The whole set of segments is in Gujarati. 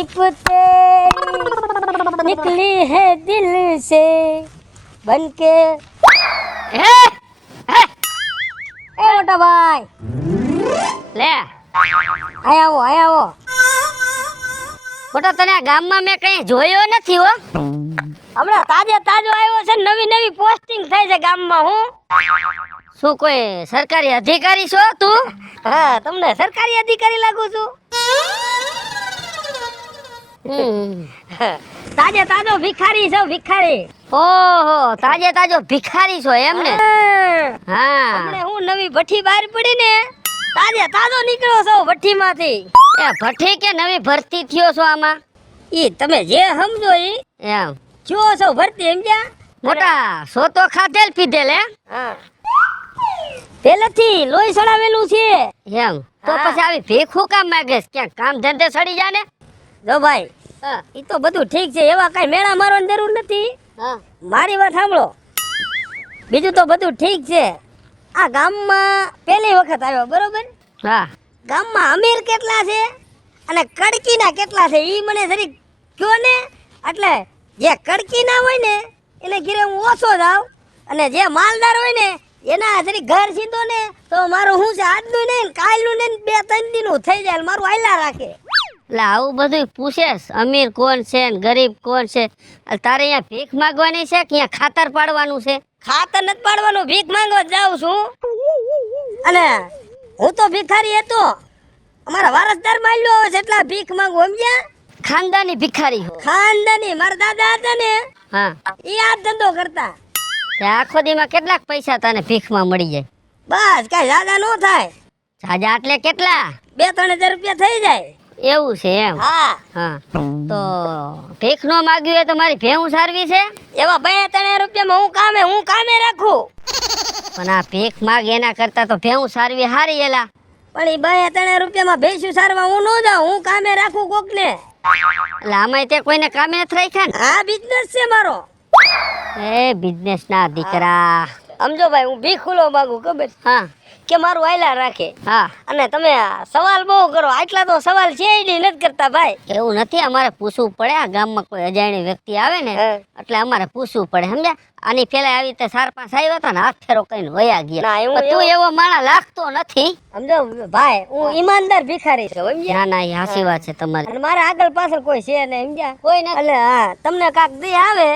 तकलीफ तेरी निकली है दिल से बन के હે હે ए मोटा भाई લે आया वो મોટા તને આ ગામમાં મેં કઈ જોયો નથી હો. હમણાં તાજો આવ્યો છે નવી પોસ્ટિંગ થઈ છે ગામમાં હું શું કોઈ સરકારી અધિકારી છો તું? હા તમને સરકારી અધિકારી લાગુ છું તાજો ભિખારી છો ભિખારી ઓહો તાજો ભિખારી છો એમ ને? હા હમણે હું નવી ભઠ્ઠી બહાર પડી ને તાજો નીકળ્યો છો ભઠ્ઠીમાંથી એ ભઠ્ઠી કે નવી ભરતી થયો છો આમાં? ઈ તમે જે સમજો ઈ એમ જો છો ભરતી સમજ્યા મોટા સો તો ખાધેલ પીધેલ હે? હા પેલેથી લોહી સડાવેલું છે એમ તો હા. પછી આવી ભીખ હું કામ માંગે છે? ક્યાં કામ ધંધે સડી જા ને. જો ભાઈ હા ઈ તો બધું ઠીક છે એવા કઈ મેળા મારવાની જરૂર નથી હા મારી વાત સાંભળો બીજું તો બધું ઠીક છે આ ગામમાં પહેલી વખત આવ્યો બરોબર હા ગામમાં અમીર કેટલા છે અને કડકીના કેટલા છે ઈ મને જરીક કયો ને એટલે જે કડકીના હોય ને એને ઘીરે હું ઓછો જાઉં અને જે માલદાર હોય ને એના જરીક ઘર સીધો ને તો મારું શું છે આજનું ને કાલનું ને 2-3 દિનનું થઈ જાય મારું આયલા રાખે એટલે આવું બધું પૂછેસ અમીર કોણ છે ને ગરીબ કોણ છે? એટલે તારે અહીંયા ભીખ માંગવાની છે કે અહીંયા ખાતર પાડવાનું છે? ખાતર નથી પાડવાનું ભીખ માંગવા જાઉં છું અને હું તો ભિખારી હતો અમારા વારસદાર માલ્યો છે એટલા ભીખ માંગુ સમજ્યા ખાનદાની ભિખારી હો. ખાનદાની મારા દાદા હતા ને હા ઈ આ ધંધો કરતા તે આખો દીમાં કેટલાક પૈસા તને ભીખમાં મળી જાય? બસ કઈ જ્યાદા નો થાય જાજા એટલે કેટલા? 2-3 હજાર રૂપિયા થઈ જાય એવું છે એમ? હા હા તો ભીખ નો માગ્યું હોય તો મારી ભેહું સારવી છે? એવા 2-3 રૂપિયામાં હું કામે રાખું પણ આ ભીખ માગ એના કરતા તો ભેહું સારવી હારી એલા. પણ ઈ 2-3 રૂપિયામાં ભેંસું સારવા હું નો જાઉં હું કામે રાખું કોકને એટલે આમાંય તે કોઈને કામે નથી રાખ્યા ને? આ બિઝનેસ છે મારો એ બિઝનેસ ના દીકરા. સમજો ભાઈ હું ભીખ ખુલ્લો માંગુ ખબર છે? હા કે મારું આયલા રાખે હા અને તમે આ સવાલ બહુ કરો આટલા તો સવાલ છે ય નહીં નથી કરતા ભાઈ એવું નથી, અમારે પૂછવું પડે. આ ગામમાં કોઈ અજાણી વ્યક્તિ આવે ને હા. એટલે અમારે પૂછવું પડે સમજ્યા. આની પેલા આવી રીતે 4-5 આવ્યા હતા ને હાથ ફેરો કઈને વયા ગયા. ના, એવું- પણ તું એવો માણસ લાગતો નથી. સમજો ભાઈ હું ઈમાનદાર ભિખારી છું સમજ્યા ના એ હાસી વાત છે તમારી. અને મારા આગળ પાછળ કોઈ છે નહીં સમજ્યા કોઈ નથી. એટલે હા તમને કાક દી આવે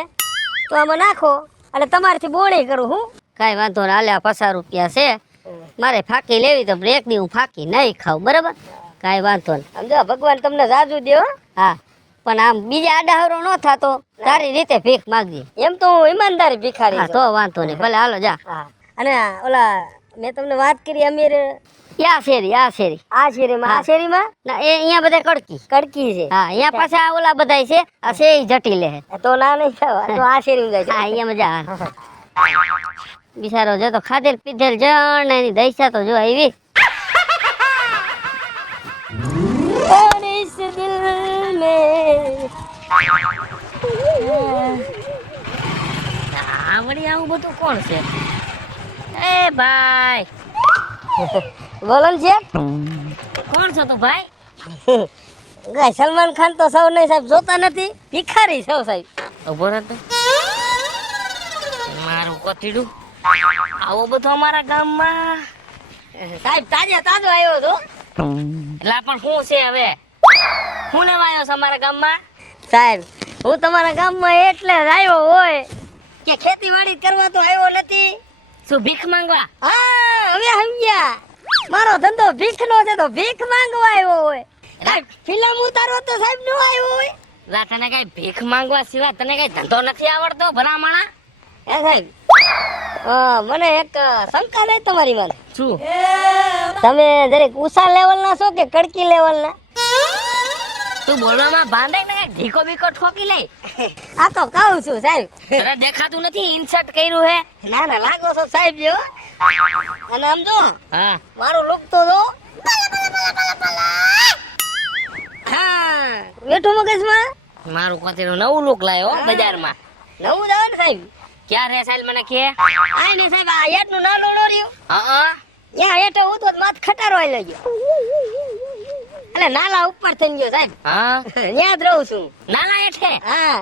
તો આમાં નાખો અને તમારથી બોળી કરું હું કાંઈ વાંધો ને હાલે. આ 50 રૂપિયા છે મારે ફાકી લેવી તો બ્રેક દી હું ફાકી નહીં ખાવ બરાબર. કાંઈ વાંધો નહીં. સમજો ભગવાન તમને જાજુ દે હો. હા પણ આમ બીજા આડાહરો ન થાતો તારી રીતે ભીખ માગજે. એમ તો હું ઈમાનદારી ભિખારી હા છું. તો વાંધો નહીં ભલે હાલો જા. હા અને ઓલા મેં તમને વાત કરી અમીર યા શેરી આ શેરીમાં આ શેરીમાં ના એ અહીંયા બધા કડકી. કડકી છે હા અહીંયા પાછા ઓલા બધાય છે. આ છે ઈ જટીલે હે. તો ના નહીં થવા તો આ શેરીમાં જાય હા અહીંયા મજા આવે. બિચારો જો તો ખાધેલ પીધેલ જણ એની દૈસા તો જો આવી. और इस दिल में આ વળી આવું બધું કોણ છે? એ ભાઈ બોલન છે કોણ છો તું ભાઈ? ગાય સલમાન ખાન તો સૌ નહીં સાહેબ જોતા નથી ભિખારી સૌ સાહેબ ઉભો રહે તો. મારું કોથીડું આવો બધો અમારા ગામમાં. સાહેબ તાજો આવ્યો છો એટલે પણ શું છે હવે? હું લેવા આવ્યો છું અમારા ગામમાં? સાહેબ હું તમારા ગામમાં એટલે જ આવ્યો હોય કે ખેતીવાડી કરવા તો આવ્યો નથી શું ભીખ માંગવા? હા હવે સમજ્યા મારો ધંધો ભીખનો છે તો ભીખ માંગવા આવ્યો હોય સાહેબ ફિલ્મ ઉતારવા તો સાહેબ નો આવ્યો હોય લા તને કઈ ભીખ માંગવા સિવાય તને કઈ ધંધો નથી આવડતો ભલામણા? હે સાહેબ મને એક શંકા નહીં તમારી માં શું? તમે જરીક ઉષા લેવલના છો કે કડકી લેવલના તું બોલવામાં ભાંડે ને કઈ ઢીકો બીકો ઠોકી લે. આ તો કહું છું સાહેબ તને દેખાતું નથી ઇન્સર્ટ કર્યું હે? ના લાગો છો સાહેબ જેવો અને આમ જો હા મારું લુક તો જો હા બેઠું મગજમાં મારું કોથીડું નવું લુક લાયો હો બજારમાં. નવું જાવ ને સાહેબ ક્યાં રે સાહેબ મને કે? આય ને સાહેબ આ હેઠનું નાનું લોર્યું હા ત્યાં હેઠે ઉતો માથ ખટારો આવી લેજો એટલે નાલા ઉપર થઈને ગયો સાહેબ. હા ત્યાં જ રહું છું. નાના એઠે. હા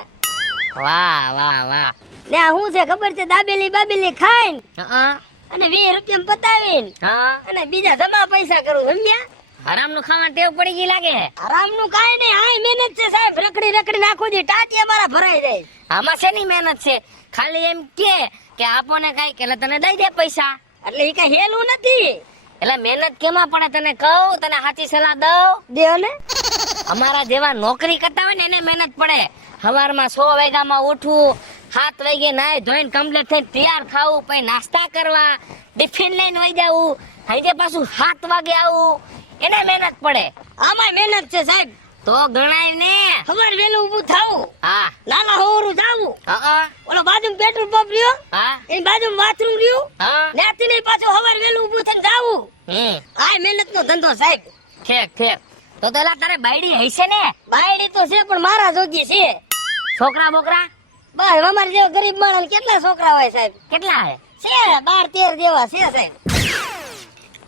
વાહ વાહ વાહ. ત્યાં શું છે ખબર છે, દાબેલી બાબેલી ખાઈને હા અને 20 રૂપિયા પતાવીને હા. અને બીજા જમા પૈસા કરું, સમજ્યા? હરામનું ખાવાનું ટેવ પડી ગઈ લાગે. આરામનું કાંઈ નહીં, હાય મહેનત છે સાહેબ. રખડી રખડી નાખું દી ટાટિયા મારા ભરાઈ જાય. આમાં શેની મહેનત છે? ખાલી એમ કે આપોને કઈ કે તને દઈ દે પૈસા. એટલે એ કઈ હેલું નથી. એટલે મહેનત કેમાં પડે તને કહું, તને સાચી સલાહ દઉં. દેવ ને અમારા જેવા નોકરી કરતા હોય ને એને મહેનત પડે. સવારમાં 100 વાગ્યામાં ઉઠવું, 7 વાગે નાઈ ધોઈને કમ્પ્લીટ થઈને તૈયાર ખાવું, પછી નાસ્તા કરવા, ટિફિન લઈને વઈ જવું, સાંજે પાછું 7 વાગે આવું, એને મહેનત પડે. આમાં મહેનત છે સાહેબ. તો ગણાય ને. સવાર વેલું ઊભું થાવું, હા નાના હોરું જાવું, હા ઓલો બાજુમાં પેટ્રોલ પંપ રહ્યો, હા એની બાજુમાં બાથરૂમ રહ્યું, હા. ત્યાંથી નહીં પાછું સવાર વેલું ઊભું થઈને જાવું. આ મહેનત નો ધંધો સાહેબ. ઠીક ઠીક. તો એલા તારે બાયડી હશે ને? બાયડી તો છે પણ મારા જોગી છે. છોકરા બોકરા બસ અમારે જેવા ગરીબ માણસ કેટલા છોકરા હોય સાહેબ? કેટલા હે? છે 12-13 જેવા છે સાહેબ.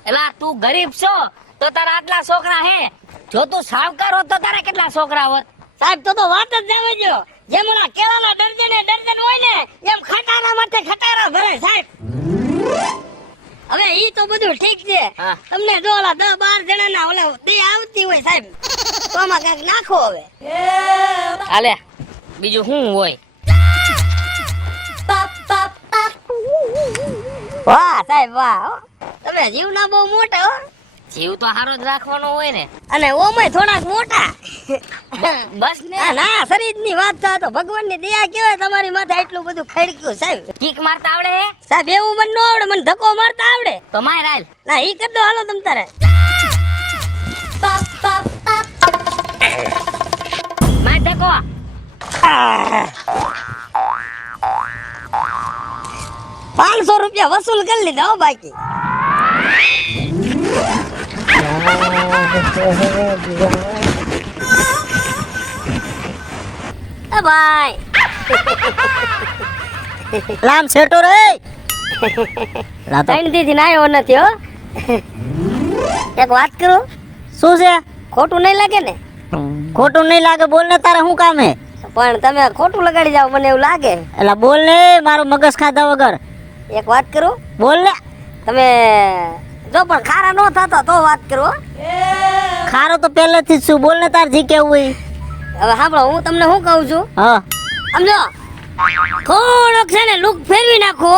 એલા તું ગરીબ છો તો તારા આટલા છોકરા હે. જો તું સાવકાર હોત તો તારા કેટલા છોકરા હોત? સાહેબ તો વાત જ જવા દો. જેમ ઓલા કેળાના દર્જન હોય ને એમ ખટારા માટે ખટારા ભરાય સાહેબ. હવે ઈ તો બધું ઠીક છે. હા. તમને જો ઓલા 10-12 જણાના ઓલા દે આવતી હોય સાહેબ, તો આમાં કાંઈક નાખો હવે. હાલે બીજું શું હોય? વાહ સાહેબ વાહ હો. તમે જીવના બહુ મોટા હો. જીવ તો હારો જ રાખવાનો હોય ને. અને ઓમય થોડાક મોટા. બસ ને. ના શરીરની વાત થાય તો ભગવાનની દયા કેવાય તમારી માથે એટલું બધું ખડક્યું સાહેબ. કિક મારતા આવડે હે? સાહેબ એવું મને ન આવડે, મને ધક્કો મારતા આવડે. તો માર હાલ. ના ઈ કરી દો હાલો તમ તારે. માર ધક્કો. 500 રૂપિયા વસૂલ કરી લીધા હો બાકી. એ ભાઈ લામ સેટો રે. ત્રણ દી થી નાયો નથી હો. એક વાત કરું, શું છે? ખોટું નહીં લાગે ને? ખોટું નહીં લાગે, બોલ ને. તારે શું કામ હે? પણ તમે ખોટું લગાડી જાવ મને એવું લાગે. એલા બોલ ને, મારું મગજ ખાધા વગર. એક વાત કરું, બોલ ને. તમે જો પણ ખારા નો થતા તો વાત કરો. ખારો તો પહેલેથી જ છું. બોલ ને તાર જી કેવું હોય. હવે સાંભળો, હું તમને શું કહું છું હા સમજો. થોડોક છે ને લુક ફેરવી નાખો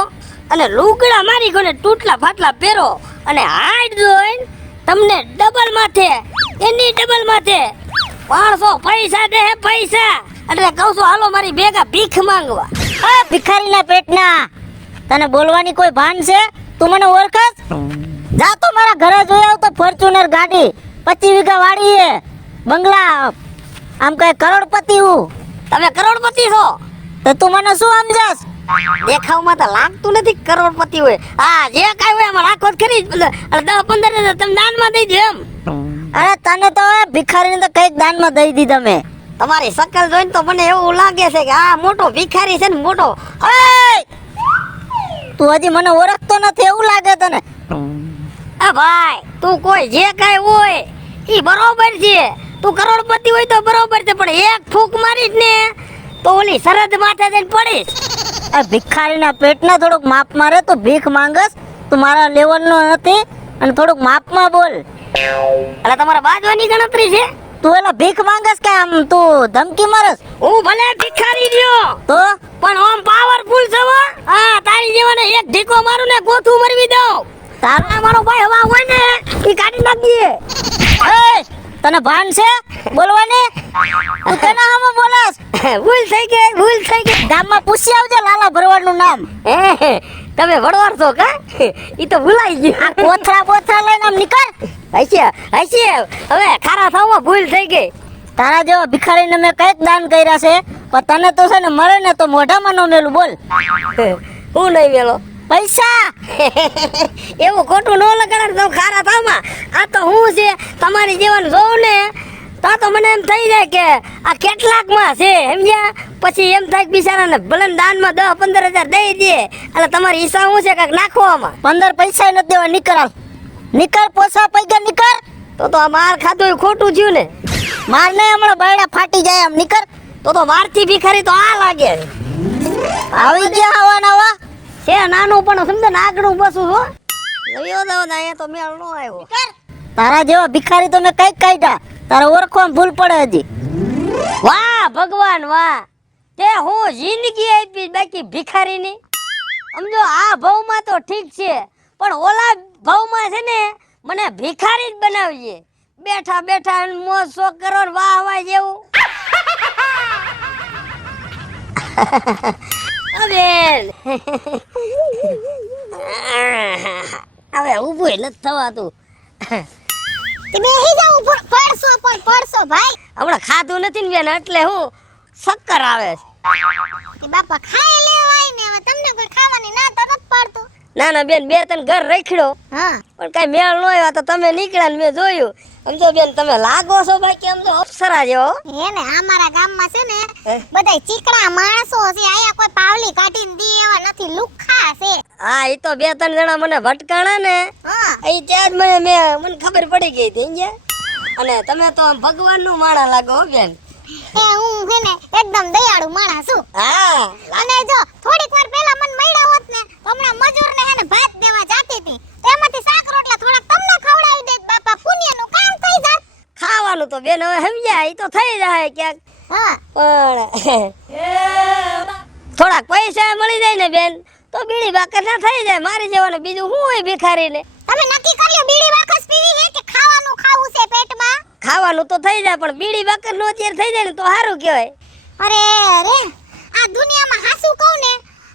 અને લુગડા મારી કોને તૂટલા ફાટલા પહેરો અને હાઈટ જોઈને તમને ડબલ માથે એની ડબલ માથે 500 પૈસા દે હે પૈસા. એટલે કહું છું હાલો મારી ભેગા ભીખ માંગવા. આ ભિખારીના પેટના, તને બોલવાની કોઈ ભાન છે? તું મને ઓળખસ? જા તો મારા ઘરે જોઈ આવ તો ફોર્ચ્યુનર ગાડી, 25 વીઘા વાડી હે, બંગલા, આમ કઈ કરોડપતિ હું. તમે કરોડપતિ છો તો તું મને શું સમજાસ? દેખાવમાં તો લાગતું નથી કરોડપતિ હોય. હા જે કાંઈ હોય એમાં રાખો જ ખરી. 10-15 હજાર તમે દાનમાં દઈ દો એમ. અરે તને તો હવે ભિખારીને તો કઈક દાનમાં દઈ દીધા મેં. તમારી શકલ જોઈને તો મને એવું લાગે છે કે આ મોટો ભિખારી છે ને મોટો. એય! તું હજી મને ઓળખતો નથી એવું લાગે તને? આ ભાઈ તું કોઈ જે કાંઈ હોય ઈ બરોબર છે. તું કરોડપતિ હોય તો બરોબર છે, પણ એક ફૂંક મારીશ ને તો ઓલી સરહદ માથે જઈને પડીશ. આ ભિખારીના પેટના થોડુંક માપ મારે તો ભીખ માંગસ. તું મારા લેવલનો નથી અને થોડુંક માપમાં બોલ. એટલે તમારા બાજવાની ગણતરી છે? તું એલા ભીખ માંગસ કે આમ તું ધમકી મારસ? હું ભલે ભિખારી રહ્યો તો પણ આમ પાવરફુલ છે હો. હા તારી જેવાને એક ઢીકો મારું ને ગોથું મરવી દઉં. તારા મારો ભાઈ હવા હોય ને ઈ કાઢી નાખીએ. એય! તને ભાન છે બોલવાની? તું કેના સામે બોલાસ? ભૂલ થઈ ગઈ. ગામમાં પૂછી આવજે લાલા ભરવાડનું નામ. હે તમે વડવાર છો કા? ઈ તો ભૂલાઈ ગયું. કોથરા લઈને આમ નીકળ. હશે હવે ખારા થવામાં ભૂલ થઈ ગઈ. તારા જેવા ભિખારીને મેં કઈક દાન કર્યા છે, પણ તને તો છે ને મળે ને તો મોઢામાં ન મેલું. બોલ. હું નહીં મેલો પૈસા. એવું ખોટું ન લગાડે તો ખારા થવામાં. આ તો હું છે તમારી જીવન જોઉં ને તો મને એમ થઈ જાય કે આ કેટલાકમાં છે સમજ્યા. પછી એમ થાય કે બિચારાને ભલે દાનમાં 10-15 હજાર દઈ દે એટલે તમારી હિસાબ શું છે કાંઈક નાખવામાં. 15 પૈસા નથી દેવા. નીકળ પોસા પૈગા નીકળ. તો આ માર ખાધું એ ખોટું થયું ને. માર ને હમણાં બાયડા ફાટી જાય એમ નીકળ. તો મારથી ભિખારી તો આ લાગે. આવી ગયા આવા નવા. છે નાનું પણ સમજે ને આગળનું બસું હો. જોયો તો અહીંયા તો મેળ નો આવ્યો. તારા જેવા ભિખારી તો મેં કઈક કાઢ્યા. તારા ઓળખવામાં ભૂલ પડે હજી. વાહ ભગવાન વાહ, તે હું જિંદગી આપી બાકી ભિખારીની. સમજો આ ભાવમાં તો ઠીક છે, પણ ઓલા ભાવમાં છે ને મને ભિખારી જ બનાવજે. બેઠા બેઠા મોજ શોખ કરો ને વાહ વાહ જેવું. હવે ઊભું નથી થવાતું. બેહી જાવ ઉપર પડસો ભાઈ. હમણાં ખાધું નથી ને બેન, એટલે હું શક્કર આવે છે. તે બાપા ખાઈ લેવાય ને, હવે તમને કોઈ ખાવાની ના તો નથી પાડતું. ના ના બેન, બે ત્રણ ઘર રાખ્યો હા પણ કઈ મેળ નો આવ્યો. તો તમે નીકળ્યા ને મેં જોયું. સમજો બેન તમે લાગો છો બાકી આમ તો અપ્સરા જેવો. એને અમારા ગામમાં છે ને બધાય ચીકણા માણસો છે, આયા કોઈ પાવલી કાઢીને દી એવા નથી, લુખ્ખા છે. હા એ તો બે ત્રણ જણા મને ભટકાણા ને, હા એ ત્યાં જ મને ખબર પડી ગઈ હતી અહીંયા. અને તમે તો આમ ભગવાનનું માણા લાગો હો બેન. એ હું છે ને એકદમ દયાળુ માણસ છું. હા અને જો થોડીક વાર પહેલા મને મળ્યા હોત ને તો હમણાં મજૂરને હે ને ભાત દેવા જાતી હતી, તેમાંથી શાક રોટલા થોડાક તમને ખવડાવી દેત બાપા, પુણ્યનું કામ થઈ જાત. ખાવાનું તો બેન હવે સમજ્યા, એ તો થઈ જાય ક્યાંક. હા પણ થોડાક પૈસા મળી જાય ને બેન તો બીડી બાકર ના થઈ જાય. મારી જવાનું બીજું શું હોય ભિખારીને. તમે નક્કી કર્યો બીડી વાકસ પીવી છે કે ખાવાનું ખાવું છે પેટમાં? ખાવાનું તો થઈ જાય પણ બીડી બાકર નો અત્યારે થઈ જાય ને તો સારું કહેવાય. અરે અરે આ દુનિયામાં હાસુ કહું ને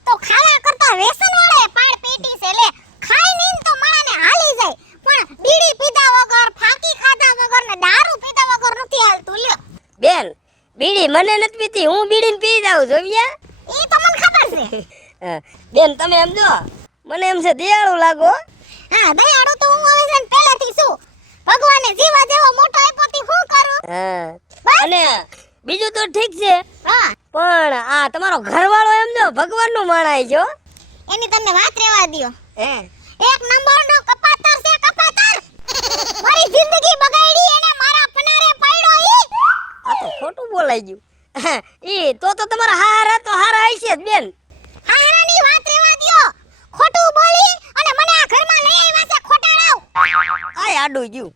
તો ખાવા કરતા વ્યસન વાળે પાડ પેટી છે. લે ખાઈ નીન તો માણાને હાલી જાય, પણ બીડી પીધા વગર, ફાંકી ખાધા વગર ને દારૂ પીધા વગર નથી હાલતું. લ્યો બેન બીડી મને નથી પીતી, હું બીડીને પી જાઉં જોવ્યા. ઈ તો મને ખબર છે. બેન તમે એમ જો મને એમ છે દયાળુ લાગો. હા દયાળુ તો હું હવે છે ને પહેલેથી છું. ભગવાને જીવા જેવો મોટો આપ્યો તી શું કરું? હા બસ. અને બીજું તો ઠીક છે હા પણ આ તમારો ઘરવાળો એમ જો ભગવાનનું માણાય છો. એની તમને વાત રહેવા દ્યો. હે એક નંબરનો કપાતર છે, કપાતર. મારી જિંદગી બગાડી એને મારા પનારે પાડ્યો ઈ. આ તો ખોટું બોલાઈ ગયું. ઈ તો તમારા હારા તો હારા હશે જ બેન. હારાની વાત રહેવા દ્યો. ખોટું બોલી અને મને આ ઘરમાં લઈ આવ્યા છે ખોટાડાવ. આય આડું ગયું.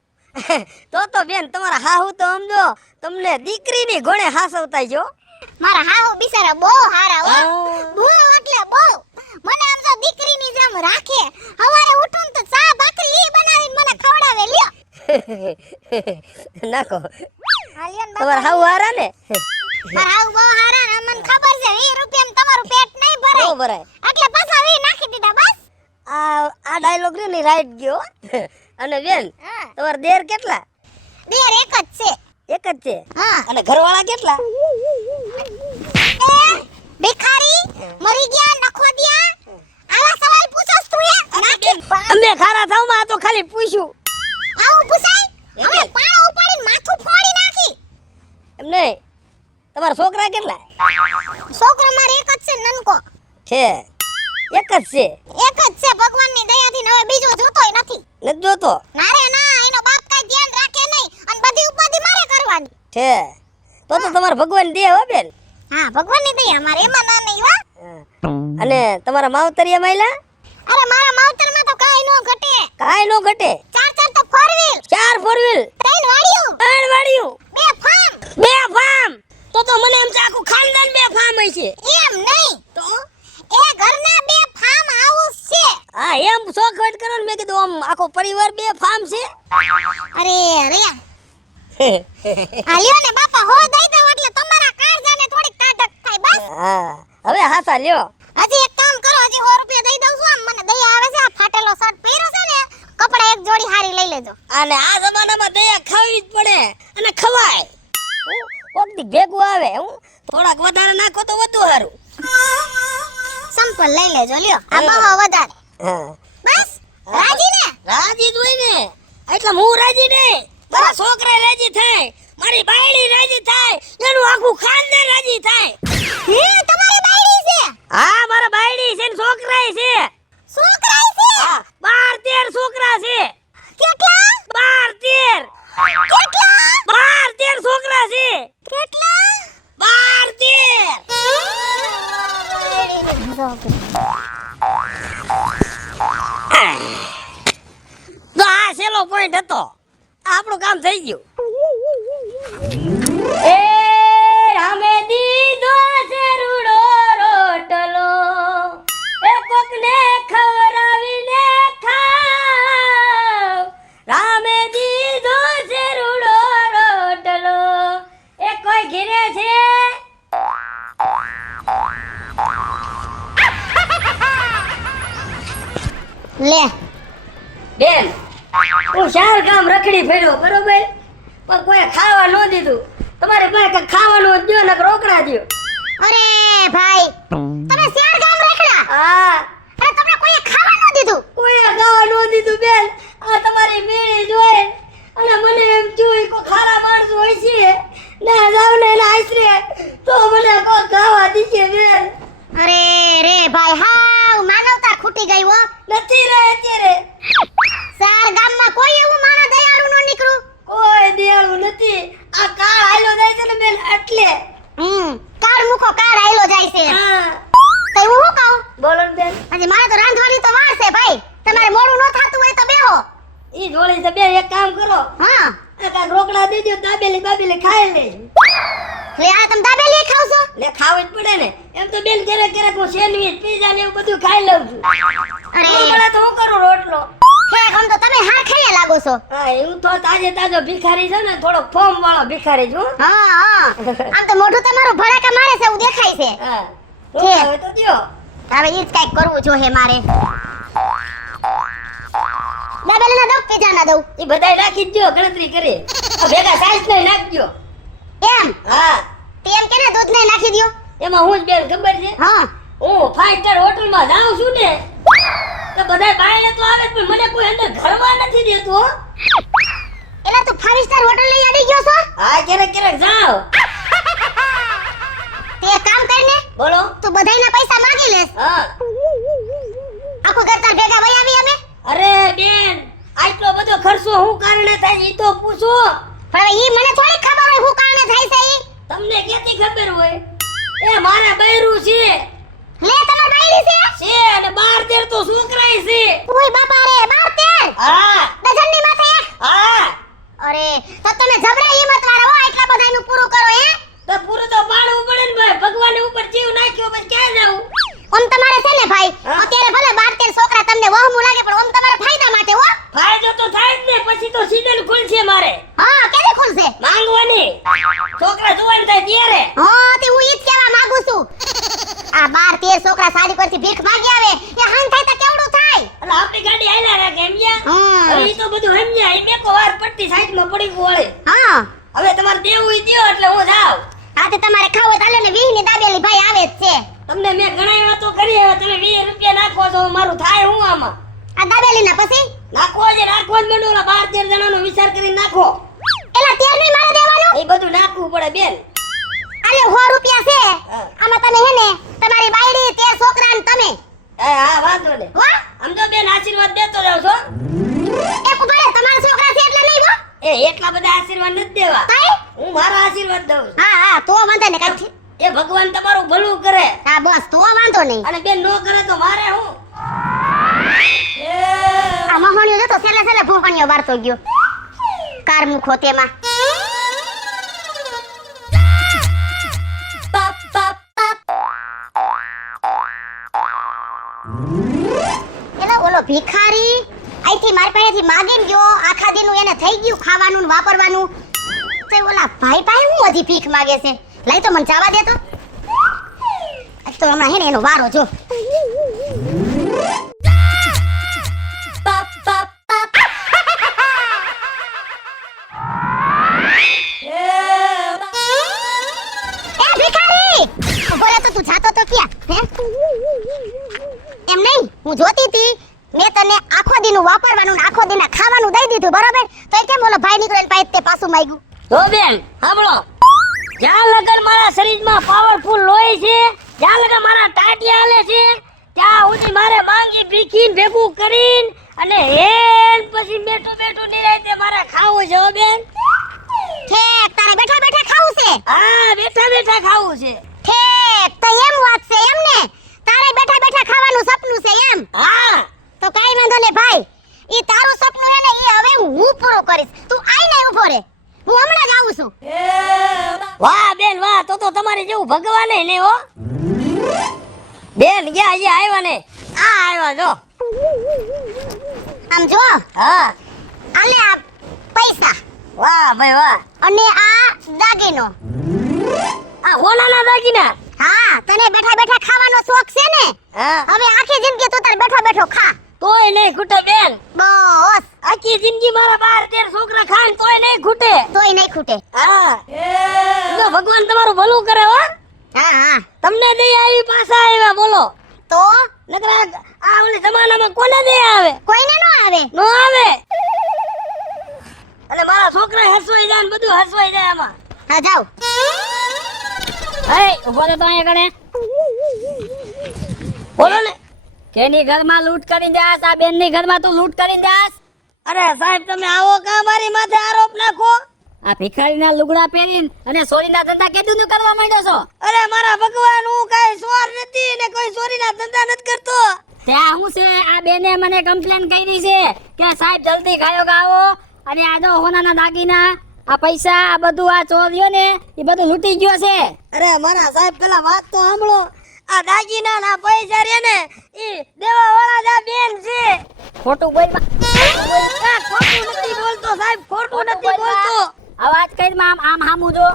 તો બેન તમારા હાહુ તો સમજો તમને દીકરીની ઘોડે હાસવતા જો. મારા હાહુ બિચારા બહુ હારા હો. હા. બહુ એટલે બહુ. મને આમ જો દીકરીની જેમ રાખે. હવારે ઉઠું તો ચા ભાખરી બનાવીને મને ખવડાવે. લ્યો નાખો હાલ્યો ને તમારા બાપા. હાહુ હારા ને. મારા હાહુ બહુ હારા ને મને ખબર છે 20 રૂપિયામાં તમારું પેટ નહીં ભરાય. બહુ ભરાય. એટલે પાછા 20 નાખી દીધા બસ. આ ડાયલોગ ને રાઈટ ગયો. અને બેન હા તમારા દેર કેટલા? દેર એક જ છે. એક જ છે. હા અને ઘરવાળા કેટલા? એ ભિખારી મરી ગયા નખોદિયા આવા સવાલ પૂછોસ તું એ નાખી અમે ખારા થાવમાં આ તો ખાલી પૂછ્યું. આવું પૂછાય? હવે પાણો ઉપાડીને માથું ફોડી નાખી. એમ નહીં તમારા છોકરા કેટલા છોકરો મારે એક જ છે નનકો. છે? એક જ છે. એક જ છે ભગવાનની દયાથી હવે બીજો જોતોય નથી. નથી જોતો ના રે ના એનો બાપ કાઈ ધ્યાન રાખે નહીં અને બધી ઉપાધિ મારે કરવાની. છે તો તમારા ભગવાન દે હો બેન. હા ભગવાનની દયા મારે એમાં ના નહીં હો. અને તમારા માવતરિયા માયલા અરે મારા માવતરમાં તો કાઈ નો ઘટે. કાઈ નો ઘટે. ચાર ચાર તો ફોર વ્હીલ, 4 4 વ્હીલ, 3 વાડીઓ, 3 વાડીયું, 2 ફાર્મ. 2 ફાર્મ. તો મને એમ છે આખું ખાનદાન 2 ફાર્મ હશે. એમ નહીં તો એ ઘરના 2 ફાર્મ હાઉસ છે. હા એમ શોખવટ કરો ને મેં કીધું આમ આખો પરિવાર 2 ફાર્મ છે. અરે અરે હાલ્યો ને બાપા હો દઈ દો એટલે તમારા કાળજાને થોડીક તાકાત થાય બસ. હા હવે હાસા લ્યો. હજી એક કામ કરો, હજી 100 રૂપિયા દઈ દઉં છું. આમ મને દયા આવે છે. આ ફાટેલો શર્ટ પહેર્યો છે ને, કપડા એક જોડી હારી લઈ લેજો. અને આ જમાનામાં દયા ખાવી જ પડે અને ખવાય. કોકથી ભેગું આવે હું થોડાક વધારે નાખો તો વધુ સારું. સંપલ લઈ લેજો લ્યો. આ બહુ વધારે. હા બસ રાજી ને? રાજી જ હોય ને. એટલે હું રાજી નહીં, મારા છોકરા રાજી થાય, મારી બાયડી રાજી થાય, એનું આખું ખાનદાન રાજી થાય. હે તમારી બાયડી છે? હા મારા બાયડી છે ને છોકરાય છે. છોકરાય છે? હા 12 13 છોકરા છે. કેટલા? 12 13. પોઈન્ટ હતો. આપણું કામ થઈ ગયું. એ રામે દીધો છે રૂડો રોટલો, એ કોકને ખવડાવીને ખાવ. રામે દીધો છે રૂડો રોટલો, એ કોઈ ઘીરે છે? લે બેન, હું ચાર ગામ રખડી ફર્યો બરોબર, પણ કોઈ ખાવા ન દીધું. તમારે પાસે કંઈક ખાવાનું દ્યો ને રોકડા દ્યો. અરે ભાઈ તમે શેર ગામ રેખડા હા, અરે તમને કોઈ ખાવા ન દીધું? કોઈ ખાવા ન દીધું બેન. આ તમારી બીડી જોઈ અને મને એમ થયું કોઈ ખારા માણસ હોય છે ના જાવ ને એના આશરે તો મને કોઈ ખાવા દીશે બેન. અરે રે ભાઈ હાવ માનવતા ખૂટી ગઈ હો. નથી રહે અત્યારે શેર ગામમાં કોઈ એવું માણસ દયાળુ ન નીકળું. કોઈ દયાળુ નથી. આ કાળ હાલ્યો જાય છે ને બેન એટલે. કાળ મુખો કાળ આયલો જાય છે. હા, તો હું શું કહું? બોલો ને બેન. હજી મારે તો રાંધવાની તો વાર છે ભાઈ. તમારે મોડું ન થાતું હોય તો બેહો. ઈ જોડી છે બેન, એક કામ કરો, હા આ કાંઈક રોકડા દેજો, દાબેલી બાબેલી ખાઈ લે. લે આ તમે દાબેલી ખાવ છો? લે ખાવું જ પડે ને. એમ તો બેન ક્યારેક ક્યારેક હું સેન્ડવીચ પીઝા ને એવું બધું ખાઈ લઉં છું. અરે રોકડા તો હું કરું રોટલો. હે આમ તો તમે હા ખાઈ લાગો છો. હા, હું તો તાજે તાજો ભિખારી છે ને, થોડો ફોર્મ વાળો ભિખારી છું. હા હા આમ તો મોઢું તમારું ભડાકા મારે છે એવું દેખાય છે. હા, રોકડા હોય તો દ્યો. હવે ઈ જ કાંઈક કરવું જોઈએ મારે. દાબેલી ના દઉં પીઝા ના દઉં? ઈ બધાય નાખી જ દ્યો, ગણતરી કરી. આ ભેગા સાઈઝ ને નાખજો. એમ હા, તે એમ કે ને દૂધ ને નાખી દ્યો. એમાં હું જ બેન ખબર છે, હા હું 5 સ્ટાર હોટલમાં જાઉં છું ને તો બધાય બાયણે તો આવે જ, પણ મને કોઈ અંદર ઘરવા નથી દેતું હો. એલા તું 5 સ્ટાર હોટલ લઈ અડી ગયો છો? હા, ક્યારેક ક્યારેક જાવ. તે એક કામ કરીને બોલો. તું બધાયના પૈસા માંગી લેસ. હા, આખું ઘર તાર ભેગા વઈ આવી અમે. અરે બેન, આટલો બધો ખર્ચો હું કારણે થાય ઈ તો પૂછો. પણ હવે ઈ મને થોડી ખબર હોય હું કારણે થાય છે ઈ. તમને ક્યાંથી ખબર હોય? એ મારા બૈરું છે લે તમાર બાયડી છે? અને 12-13 તો છોકરાય છે. ઓય બાપા રે 12-13 હા ડઝનની માથે એક. હા, અરે તો તમે જબરા હિંમત વાળા હો, આટલા બધાયનું પૂરું કરો હે. તો પૂરું તો પાડવું પડે ને ભાઈ. ભગવાને ઉપર જીવ નાખ્યો પછી ક્યાં જાવું? ઓમ તમારે છે ને ભાઈ હા? અત્યારે ભલે 12-13 છોકરા તમને વહમું લાગે પણ ઓમ તમારા ફાયદા માટે હો. ફાયદો તો થાય જ ને, પછી તો સીઝન ખુલશે મારે હા કેદી ખુલશે? માંગવાની. છોકરા જોવાનું થાય ત્યારે. હા તે હું ઈ જ કહેવા માંગુ છું. આ 12-13 છોકરા સાડી પરથી ભીખ માંગી આવે એ હાન થાય તો કેવડું થાય? એટલે આપણી ગાડી હાલ્યા રાખે સમજ્યા? હમ. હવે ઈ તો બધું સમજ્યા. ઈ મેકો વાર પડતી સાઈડમાં પડી ગયું વળે. હા હવે તમારે દેવું ઈ દ્યો એટલે હું જાઉં. આ તે તમારે ખાવું હોય તો હાલો ને 20 ની દાબેલી ભાઈ આવે જ છે. તમને મેં ઘણી વાતો કરી, હવે તમે 20 રૂપિયા નાખો તો મારું થાય હું આમાં? આ દાબેલી ના પછી નાખો જ મંડો. 12-13 જણાનો વિચાર કરીને નાખો. એલા 13 ની મારે દેવાનું? એ બધું નાખવું પડે બેન. આલે 100 રૂપિયા છે. હા. આમાં તમે હે ને તમારી બાયડી 13 છોકરા ને તમે હા, વાંધો ને. હો આમ તો બેન આશીર્વાદ દેતો જાવ છો. એક ઉભા રહે તમારા છોકરા છે એટલે નહીં હો. એ એટલા બધા આશીર્વાદ નથી દેવા. કાઈ? હું મારા આશીર્વાદ દઉં છું. હા હા તો વાંધો ને કાઈ. એ ભગવાન તમારું ભલું કરે. હા બસ તો વાંધો નહીં. અને બેન નો કરે તો મારે હું? આ મહોણિયો જતો છેલ્લે છેલ્લે ભૂંકણીયો વારતો ગયો. કાર મુખો તેમાં. એલા ઓલો ભિખારી અહીંથી મારી પાસેથી માંગીને ગયો, આખા દીનું એને થઈ ગયું ખાવાનું ને વાપરવાનું. તે ઓલા ભાઈ પાસે હું હજી ભીખ માગે છે. લઈ તો મને જવા દે તો. આજ તો હમણાં હે ને એનો વારો જો. એ ભિખારી બોલે તો તું જાતો તો ક્યાં હે? એમ નહીં હું જોતી હતી મેં તને આખો દીનું વાપરવાનું ને આખો દીના ખાવાનું દઈ દીધું બરોબર, તો એ કેમ ઓલો ભાઈ નીકળ્યો ને પાસે તે પાછું માંગ્યું? જો બેન સાંભળો, જ્યાં લગન મારા શરીરમાં પાવરફુલ લોહી છે, જ્યાં લગન મારા ટાટિયા હાલે છે, ત્યાં સુધી મારે માંગી ભીખીને ભેગું કરીને અને હેન પછી બેઠું બેઠું નિરાંતે મારે ખાવું છે હો બેન. ઠેક તારે બેઠા બેઠા ખાવું છે? હા, બેઠા બેઠા ખાવું છે. ઠેક તો એમ વાત છે એમ ને? તારે બેઠા બેઠા ખાવાનું સપનું છે એમ? હા, તો કાઈ વાંધો ને ભાઈ, ઈ તારું સપનું હે ને ઈ હવે હું પૂરો કરીશ. તું આઈને ઊભો રહે, હું હમણાં જ આવું છું. વાહ બેન વાહ, તો તમારી જેવું ભગવાન નહીં હો બેન. ગયા અહીંયા આવ્યા ને, આ આવ્યા જો. આમ જો, હા આલે આ પૈસા વાહ ભાઈ વાહ. અને આ દાગીનો. આ હોનાના દાગીના. હા, તને બેઠા બેઠા ખાવાનો શોખ છે ને? હા હવે આખી જિંદગી તું તાર બેઠો બેઠો ખા. તોય નહીં ખૂટે બેન. બસ, આખી જિંદગી મારા 12-13 છોકરા ખાન તોય નહીં ખૂટે. તોય નહીં ખૂટે. હા તો ભગવાન તમારું ભલું કરે હો. હા હા, તમને દે આવી પાછા આવ્યા બોલો. તો નકર આ ઓલી જમાનામાં કોને દે આવે? કોઈને નો આવે. નો આવે. અને મારા છોકરા હસવાઈ જાય ને બધું હસવાઈ જાય આમાં. હા જાવ. એ ઉભો રહે તો અહીંયા કણે. બોલો ને. કેની ઘરમાં લૂંટ કરીને જાસ? આ બેનની ઘરમાં તું લૂંટ કરીને જાસ? અરે સાહેબ તમે આવો કા મારી માથે આરોપ નાખો? આ ભિખારીના લુગડા પહેરીને અને ચોરીના ધંધા કેદું નું કરવા માંડ્યો છો? અરે મારા ભગવાન હું કાઈ ચોર નથી ને કોઈ ચોરીના ધંધા નથી કરતો. ત્યાં હું છે આ બેને મને કમ્પ્લેન કરી છે કે સાહેબ જલ્દી ખાયો ગાવો અને આ જો હોનાના દાગીના, આ પૈસા, આ બધું આ ચોરીઓ ને એ બધું લૂંટી ગયો છે. અરે મારા સાહેબ પેલા વાત તો સાંભળો. આ દાગીના ના પૈસા રે ને ઈ દેવા વાળા જ આ બેન છે. ખોટું બોલ. આ ખોટું નથી બોલતો સાહેબ, ખોટું નથી બોલતો. અવાજ કરી આમ આમ હામું જો.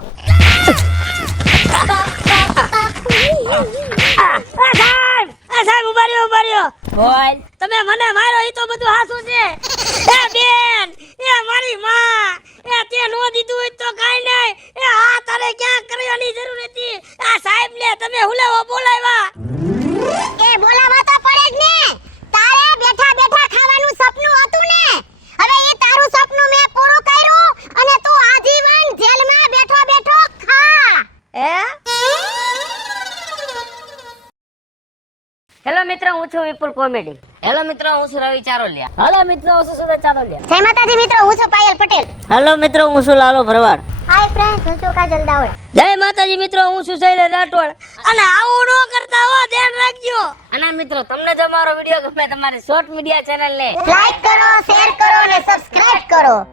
આ સાહેબ ઉભા રહ્યો. બોલ. તમે મને માર્યો ઈ તો બધું હાસું છે. એ બેન, એ મારી માં, એ તે નો દીધું હોય તો કાઈ નહીં. એ આ તારે ક્યાં કરવાની જરૂર હતી. આ સાહેબ ને તમે હુલેવો બોલાવ્યા. એ બોલાવા તો પડે જ ને. તારે બેઠા બેઠા ખાવાનું સપનું હતું ને. હવે એ તારું સપનું મેં પૂરું કર્યું અને તું આજીવન જેલમાં બેઠો બેઠો ખા. હેલો મિત્રો, હું છું વિપુલ કોમેડી. હેલો મિત્રો, હું છું રવિ ચારોલિયા. હેલો મિત્રો, હું છું સુરત ચારોલિયા. જય માતાજી મિત્રો, હું છું પાયલ પટેલ. હેલો મિત્રો, હું છું લાલો ભરવાડ. હાય ફ્રેન્ડ્સ, હું છું કાજલ દાવડ. જય માતાજી મિત્રો, હું છું શૈલેષ રાઠોડ. અને આવું ન કરતા હો, ધ્યાન રાખજો. અને મિત્રો, તમને જો મારો વિડિયો ગમે તમારી શોર્ટ મીડિયા ચેનલ ને લાઈક કરો, શેર કરો અને સબસ્ક્રાઇબ કરો.